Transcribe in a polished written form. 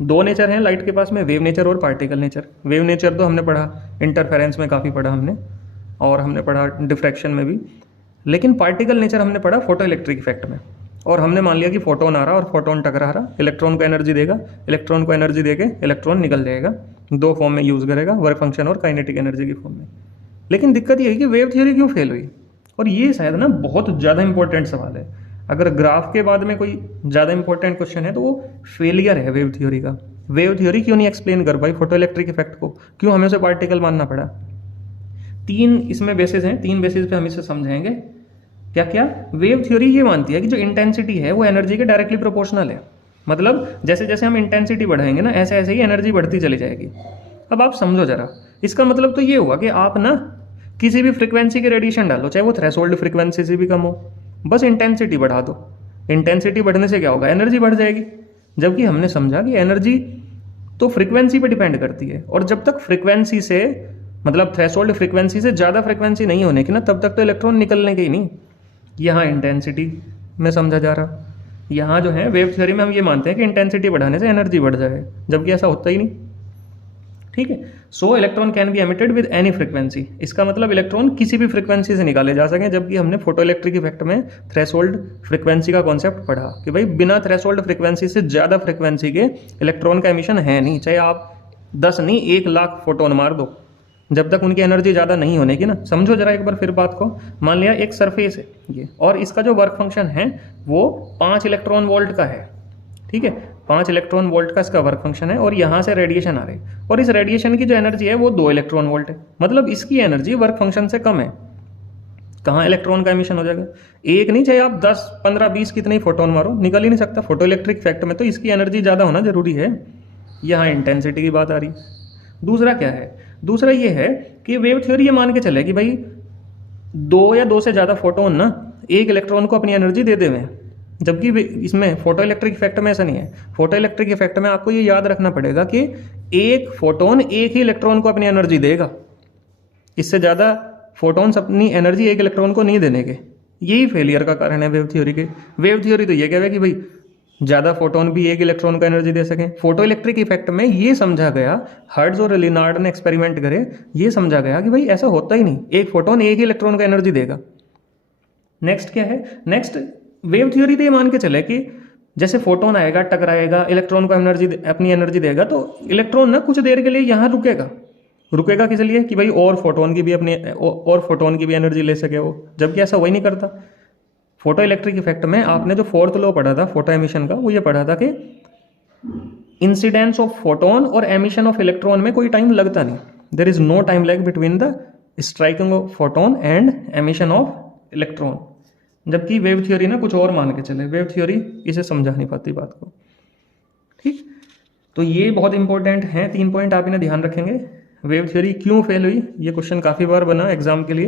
दो नेचर हैं लाइट के पास में, वेव नेचर और पार्टिकल नेचर। वेव नेचर तो हमने पढ़ा, इंटरफेरेंस में काफ़ी पढ़ा हमने, और हमने पढ़ा डिफ्रैक्शन में भी। लेकिन पार्टिकल नेचर हमने पढ़ा फोटो इलेक्ट्रिक इफेक्ट में। और हमने मान लिया कि फोटोन आ रहा और फोटोन टकरा रहा, इलेक्ट्रॉन को एनर्जी देगा, इलेक्ट्रॉन को एनर्जी देके इलेक्ट्रॉन निकल जाएगा, दो फॉर्म में यूज़ करेगा, वर्क फंक्शन और काइनेटिक एनर्जी की फॉर्म में। लेकिन दिक्कत ये है कि वेव थ्योरी क्यों फेल हुई, और ये शायद ना बहुत ज़्यादा इंपॉर्टेंट सवाल है। अगर ग्राफ के बाद में कोई ज़्यादा इंपॉर्टेंट क्वेश्चन है तो वो फेलियर है वेव थ्योरी का। वेव थ्योरी क्यों नहीं एक्सप्लेन कर पाई फोटो इलेक्ट्रिक इफेक्ट को, क्यों हमें उसे पार्टिकल मानना पड़ा। तीन इसमें बेसिस हैं, तीन बेसिस पे हम इसे समझाएंगे। क्या क्या? वेव थ्योरी ये मानती है कि जो इंटेंसिटी है वो एनर्जी के डायरेक्टली प्रोपोर्शनल है। मतलब जैसे जैसे हम इंटेंसिटी बढ़ाएंगे ना, ऐसे ऐसे ही एनर्जी बढ़ती चली जाएगी। अब आप समझो जरा, इसका मतलब तो ये हुआ कि आप ना किसी भी फ्रिक्वेंसी के रेडिएशन डालो, चाहे वो थ्रेशोल्ड फ्रिक्वेंसी से भी कम हो, बस इंटेंसिटी बढ़ा दो। इंटेंसिटी बढ़ने से क्या होगा? एनर्जी बढ़ जाएगी। जबकि हमने समझा कि एनर्जी तो फ्रिक्वेंसी पे डिपेंड करती है, और जब तक फ्रिक्वेंसी से मतलब थ्रेशोल्ड फ्रिक्वेंसी से ज़्यादा फ्रिक्वेंसी नहीं होने की ना, तब तक तो इलेक्ट्रॉन निकलने के ही नहीं। यहाँ इंटेंसिटी में समझा जा रहा, यहाँ जो है वेव थ्योरी में हम ये मानते हैं कि इंटेंसिटी बढ़ाने से एनर्जी बढ़ जाए, जबकि ऐसा होता ही नहीं। ठीक है। सो electron can be emitted with any frequency. इसका मतलब इलेक्ट्रॉन किसी भी फ्रिक्वेंसी से निकाले जा सकें, जबकि हमने फोटो इलेक्ट्रिक इफेक्ट में थ्रेशोल्ड फ्रिक्वेंसी का कॉन्सेप्ट पढ़ा कि भाई बिना थ्रेशोल्ड फ्रिक्वेंसी से ज़्यादा फ्रिक्वेंसी के इलेक्ट्रॉन का एमिशन है नहीं, चाहे आप 10 नहीं 1 लाख फोटोन मार दो, जब तक उनकी एनर्जी ज़्यादा नहीं होने की ना। समझो जरा एक बार फिर बात को। मान लिया एक सरफेस है ये, और इसका जो वर्क फंक्शन है वो 5 इलेक्ट्रॉन वोल्ट का है। ठीक है, 5 इलेक्ट्रॉन वोल्ट का इसका वर्क फंक्शन है, और यहाँ से रेडिएशन आ रही है, और इस रेडिएशन की जो एनर्जी है वो 2 इलेक्ट्रॉन वोल्ट है। मतलब इसकी एनर्जी वर्क फंक्शन से कम है। कहाँ इलेक्ट्रॉन का एमिशन हो जाएगा? एक नहीं, चाहे आप 10 15 20 कितने ही फोटोन मारो, निकल ही नहीं सकता। फोटो इलेक्ट्रिक इफेक्ट में तो इसकी एनर्जी ज़्यादा होना जरूरी है। यहाँ इंटेंसिटी की बात आ रही। दूसरा क्या है? दूसरा ये है कि वेव थ्योरी ये मान के चले कि भाई 2 या 2 से ज़्यादा फोटोन ना एक इलेक्ट्रॉन को अपनी एनर्जी दे देवे, जबकि इसमें फोटो इलेक्ट्रिक इफेक्ट में ऐसा नहीं है। फोटो इलेक्ट्रिक इफेक्ट में आपको ये याद रखना पड़ेगा कि एक फोटोन एक ही इलेक्ट्रॉन को अपनी एनर्जी देगा, इससे ज़्यादा फोटोन्स अपनी एनर्जी एक इलेक्ट्रॉन को नहीं देने के। यही फेलियर का कारण है वेव थ्योरी के। वेव थ्योरी तो ये कहवे कि भाई ज़्यादा फोटोन भी एक इलेक्ट्रॉन को एनर्जी दे सकें। फोटो इलेक्ट्रिक इफेक्ट में ये समझा गया, हर्ट्ज और लिनार्ड ने एक्सपेरिमेंट करे, ये समझा गया कि भाई ऐसा होता ही नहीं, एक फोटोन एक ही इलेक्ट्रॉन को एनर्जी देगा। नेक्स्ट क्या है? नेक्स्ट वेव थ्योरी तो ये मान के चले कि जैसे फोटोन आएगा, टकराएगा, इलेक्ट्रॉन को एनर्जी अपनी एनर्जी देगा, तो इलेक्ट्रॉन ना कुछ देर के लिए यहाँ रुकेगा। रुकेगा किस लिए? कि भाई और फोटोन की भी एनर्जी ले सके वो, जबकि ऐसा वही नहीं करता। फोटो इलेक्ट्रिक इफेक्ट में आपने जो 4th लॉ पढ़ा था फोटो एमिशन का, वो ये पढ़ा था कि इंसिडेंस ऑफ फोटोन और एमिशन ऑफ इलेक्ट्रॉन में कोई टाइम लगता नहीं। There is no time lag between the striking of photon and emission of electron. जबकि वेव थ्योरी ना कुछ और मान के चले, वेव थ्योरी इसे समझा नहीं पाती बात को। ठीक, तो ये बहुत इंपॉर्टेंट है, 3 पॉइंट आप इन्हें ध्यान रखेंगे। वेव थ्योरी क्यों फेल हुई, ये क्वेश्चन काफ़ी बार बना एग्जाम के लिए।